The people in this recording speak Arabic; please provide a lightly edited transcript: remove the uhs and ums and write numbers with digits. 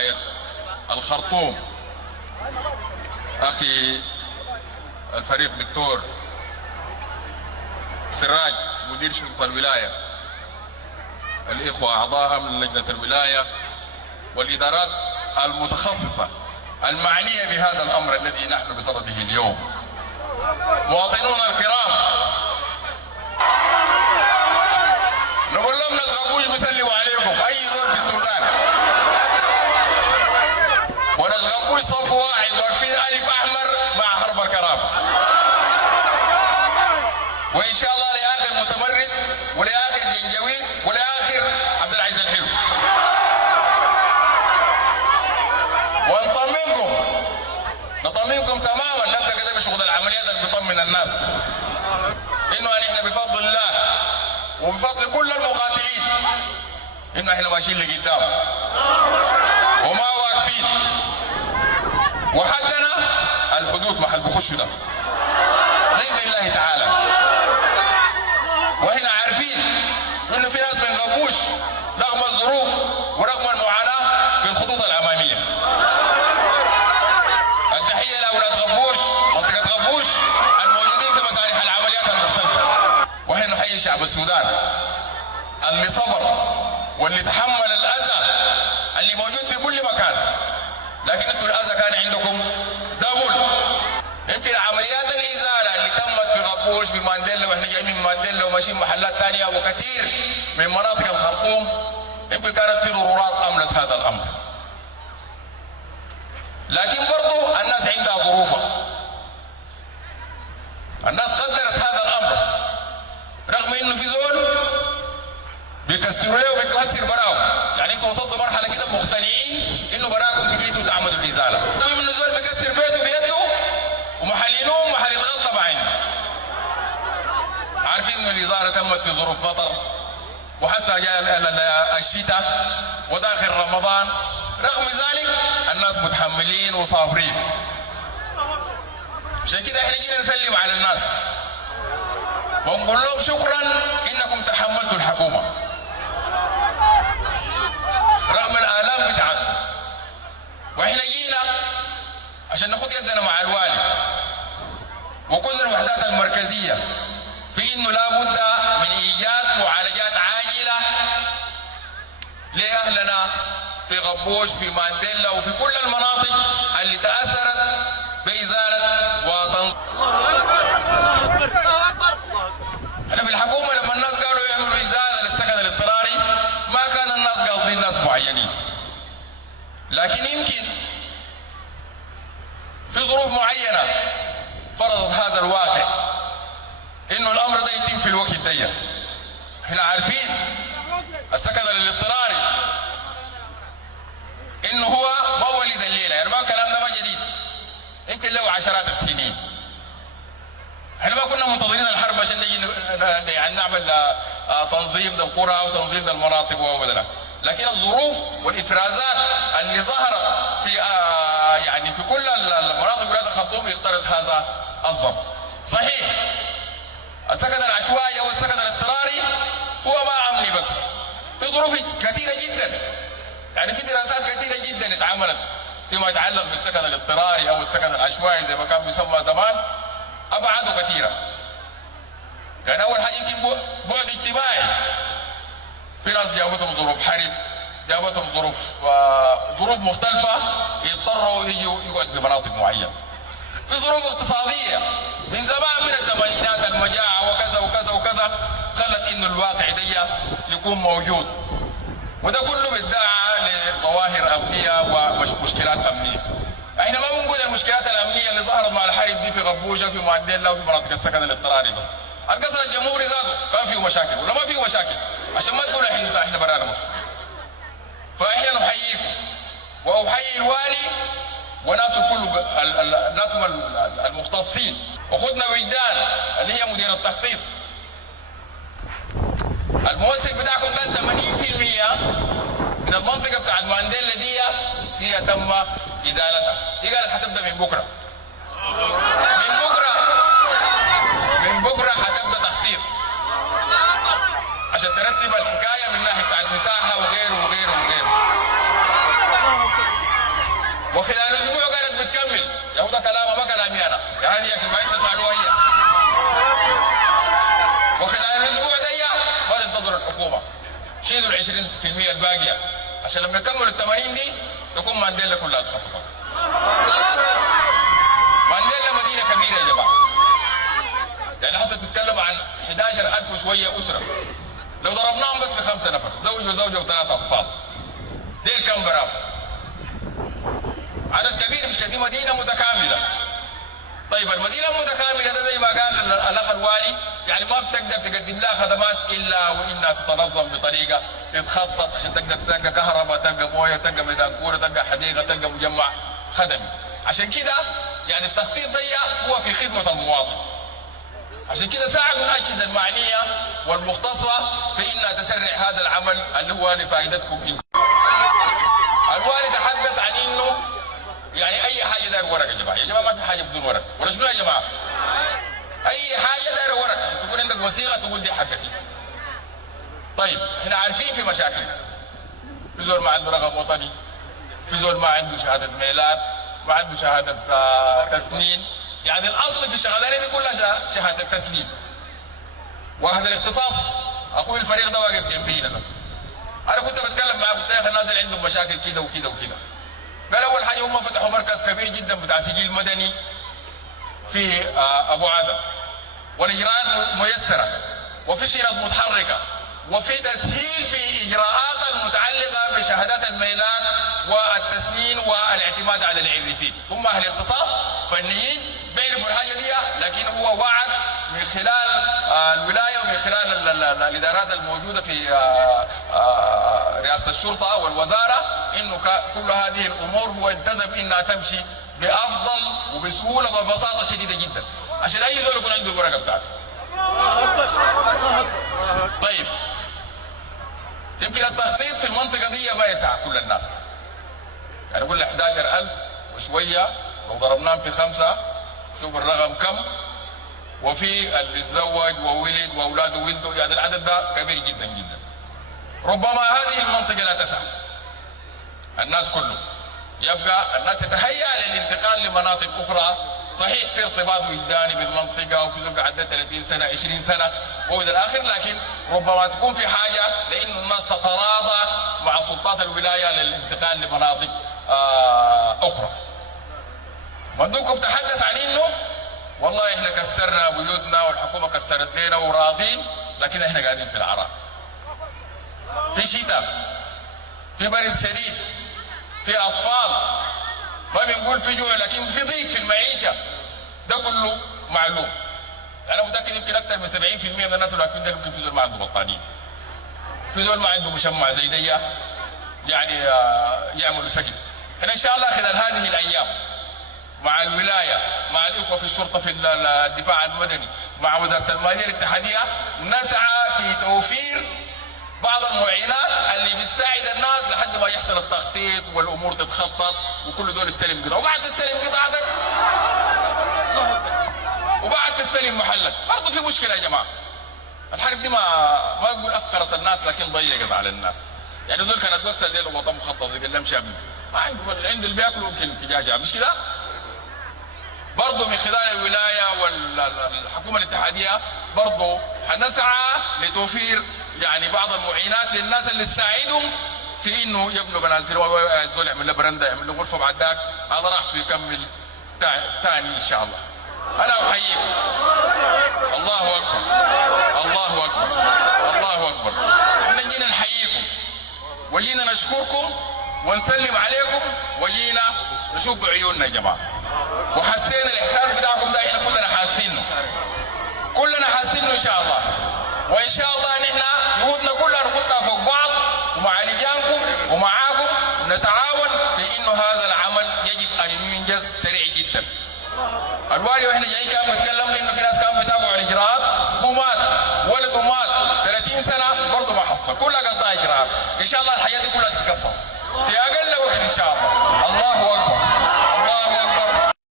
ولاية الخرطوم أخي الفريق دكتور سراج مدير شرطة الولاية، الإخوة أعضاء من لجنة الولاية والإدارات المتخصصة المعنية بهذا الأمر الذي نحن بصدده اليوم، مواطنون الكرام، نقول لهم ناس غبوش بيسلموا عليكم أي زول في السودان، وناس غبوش صف واحد واقفين ألف أحمر مع حرب الكرامة، وإن شاء الله لآخر متمرد ولآخر جنجويد ولآخر عبد العزيز الحلو. نطمنكم تماما، نبدا كده بشغل العمليات اللي بيطمن الناس انه احنا بفضل الله وبفضل كل المقاتلين انه احنا ماشيين لقدام وما واقفين، وحدنا الحدود محل بخشوا ده باذن الله تعالى، واحنا عارفين انه في ناس من غبوش رغم الظروف ورغم المعاناه في الخطوط الاماميه. التحيه لاولاد غبوش، منطقه غبوش الموجودين في مسارح العمليات المختلفه، واحنا نحيي شعب السودان اللي صبر واللي تحمل الاذى اللي موجود في كل مكان، لكن انتم الاذى كان عندكم دبل. يمكن عمليات الازاله اللي تمت في غبوش في مانديلا، واحنا جايين من مانديلا وماشيين محلات ثانيه وكثير من مناطق الخرطوم، يمكن كانت في ضرورات املت هذا الامر، لكن برضو الناس عندها ظروفها، الناس قدرت هذا الامر رغم انه في زول بيكسروا له وبيكسر براهم، يعني انتوا وصلتوا مرحله كده مقتنعين انه براكم بقيتوا تعمدوا الازاله، رغم انه زول بيكسر بيته بيده ومحللوه محل الغلطه بعينه. عارفين انه الازاله تمت في ظروف مطر وحتى جاء الشتاء وداخل رمضان، رغم ذلك الناس متحملين وصابرين. عشان كده احنا جينا نسلم على الناس ونقول لهم شكرا انكم تحملتوا الحكومه رغم الالام بتاعتكم، واحنا جينا عشان ناخد يدنا مع الوالي وكل الوحدات المركزيه في انه لابد من ايجاد معالجات عاجله لاهلنا في غبوش في مانديلا وفي كل المناطق اللي تاثرت بازاله احنا في الحكومه لما الناس قالوا يعملوا ازاله للسكن الاضطراري ما كان الناس قاصدين ناس معينين، لكن يمكن في ظروف معينه فرضت هذا الواقع انه الامر ده يتم في الوقت الضيق. احنا عارفين السكن الاضطراري انه هو ما ولد الليله، يعني ما الكلام ده ما جديد، يمكن له عشرات السنين. احنا ما كنا منتظرين الحرب عشان نجي يعني نعمل تنظيم للقرى وتنظيم للمناطق وغيرها، لكن الظروف والافرازات اللي ظهرت في يعني في كل المناطق ولايه الخرطوم يقترض هذا الظرف. صحيح السكن العشوائي او السكن الاضطراري هو ما امني، بس في ظروف كثيره جدا، يعني في دراسات كثيره جدا اتعملت فيما يتعلق بالسكن الاضطراري او السكن العشوائي زي ما كان بيسمى زمان، ابعاده كثيره. يعني اول حاجه يمكن بعد اجتماعي، في ناس جابتهم ظروف حرب، جابتهم ظروف مختلفه يضطروا يجوا يقعدوا في مناطق معينه. في ظروف اقتصاديه من زمان من الثمانينات، المجاعه وكذا وكذا وكذا خلت انه الواقع ده يكون موجود، وده كله بيدعى لظواهر امنيه ومشكلات امنيه. احنا ما بنقول المشكلات الامنيه اللي ظهرت مع الحرب دي في غبوشه في مانديلا وفي مناطق السكن الاضطراري بس، القصر الجمهوري ذاته كان فيه مشاكل ولا ما فيه مشاكل، عشان ما تقول احنا برانا مصر. فاحنا نحييكم واحيي الوالي وناس كل الناس المختصين، وخدنا وجدان اللي هي مدير التخطيط، الممثل بتاعكم كان 80% من المنطقه بتاعت مانديلا دي هي تم ازالتها، هي قالت حتبدا من بكره، من بكره حتبدا تخطيط عشان ترتب الحكايه من ناحيه بتاعت مساحه وغيره وغيره وغيره. وخلال اسبوع قالت بتكمل. يا هو ده كلامها ما كلامي انا، يا هذه عشان ما تفعلوها هي. وخلال الاسبوع ده ما تنتظروا الحكومه، شيلوا ال 20% الباقيه عشان لما يكملوا ال 80 دي تكون مانديلا كلها تخططت. مانديلا مدينه كبيره يا جماعه، يعني هسه بتتكلم عن 11,000 وشويه اسره، لو ضربناهم بس في 5 نفر، زوج وزوجه و3 اطفال، ديل كم برام؟ عدد كبير، مش دي مدينه متكامله. طيب المدينه المتكامله ده زي ما قال الاخ الوالي، يعني ما بتقدر تقدم لها خدمات الا وانها تتنظم بطريقه، تتخطط عشان تقدر تلقى كهرباء، تلقى مويه، تلقى ميدان كوره، تلقى حديقه، تلقى مجمع خدمي. عشان كده يعني التخطيط ده هو في خدمه المواطن. عشان كده ساعدوا الاجهزه المعنيه والمختصه في انها تسرع هذا العمل اللي هو لفائدتكم انتم. الوالي تحدث عن انه يعني اي حاجه داير ورق يا جماعه، يا جماعه ما في حاجه بدون ورق، ولا شنو يا جماعه؟ اي حاجه داير ورق، تكون عندك وثيقه تقول دي حقتي. طيب احنا عارفين في مشاكل، في زول ما عنده رقم وطني، في زول ما عنده شهاده ميلاد، ما عنده شهاده تسنين، يعني الاصل في الشغلانه دي كلها شهاده تسنين. واحد الاختصاص اخوي الفريق ده واقف جنبي هنا، انا كنت بتكلم معاه قلت يا اخي الناس اللي عندهم مشاكل كده وكده وكده. قال اول حاجه هم فتحوا مركز كبير جدا بتاع سجل مدني في ابو عدم، والاجراءات ميسره وفي شنط متحركه وفي تسهيل في اجراءات المتعلقه بشهادات الميلاد والتسنين والاعتماد على العريفين. هم اهل اختصاص فنيين بيعرفوا الحاجه دي، لكن هو وعد من خلال الولايه ومن خلال الادارات الموجوده في رئاسه الشرطه والوزاره انه كل هذه الامور هو التزم انها تمشي بافضل وبسهوله وببساطه شديده جدا عشان اي زول يكون عنده الورقه بتاعته. طيب يمكن التخطيط في المنطقه دي ما يسع كل الناس، يعني قلنا 11,000 وشويه، لو ضربناهم في 5 شوف الرقم كم، وفي اللي تزوج وولد واولاده ولدوا، يعني العدد ده كبير جدا جدا. ربما هذه المنطقه لا تسع الناس كله، يبقى الناس تتهيأ للانتقال لمناطق اخرى. صحيح في ارتباط وجداني بالمنطقه وفي زوج عدى 30 سنه 20 سنه والى الاخر، لكن ربما تكون في حاجه لانه الناس تتراضى مع سلطات الولايه للانتقال لمناطق اخرى. مندوبكم تحدث عن انه والله احنا كسرنا بيوتنا والحكومه كسرت لنا وراضين، لكن احنا قاعدين في العراء، في شتاء، في برد شديد، في اطفال، ما بنقول في جوع لكن في ضيق في المعيشه. ده كله معلوم. انا متاكد يمكن اكثر من 70% من الناس اللي واقفين ده يمكن في زول ما عنده بطانيه، في زول ما عنده مشمع زي دي يعني يعملوا سقف. احنا ان شاء الله خلال هذه الايام مع الولايه، مع الاخوه في الشرطه في الدفاع المدني، مع وزاره الماليه الاتحاديه، نسعى في توفير بعض المعينات اللي بتساعد الناس لحد ما يحصل التخطيط والامور تتخطط وكل دول يستلم قطعه، وبعد تستلم قطعتك وبعد تستلم محلك. برضه في مشكله يا جماعه، الحرب دي ما اقول افقرت الناس لكن ضيقت على الناس. يعني زول كانت بس الليل وطن مخطط قال لهم شابين ما عنده اللي بياكلوا يمكن فجاجه، مش كده؟ برضه من خلال الولايه والحكومه الاتحاديه برضه حنسعى لتوفير يعني بعض المعينات للناس اللي تساعدهم في انه يبنوا منازل، زول يعمل له برنده، يعمل له غرفه بعد ذاك على راحته يكمل ثاني ان شاء الله. انا احييكم. الله اكبر الله اكبر الله اكبر. احنا جينا نحييكم وجينا نشكركم ونسلم عليكم وجينا نشوف بعيوننا يا جماعه، وحسينا الاحساس بتاعكم ده احنا كلنا حاسينه، كلنا حاسينه ان شاء الله. وان شاء الله نحن جهودنا كلها نحطها فوق بعض ومع لجانكم ومعاكم نتعاون في انه هذا العمل يجب ان ينجز سريع جدا. الوالي واحنا جايين كان بيتكلم انه في ناس كانوا بيتابعوا الاجراءات، هو مات ولده مات 30 سنه برضه ما حصل، كلها قضاء اجراءات. ان شاء الله الحياه دي كلها تتكسر في اقل وقت ان شاء الله. الله اكبر الله اكبر.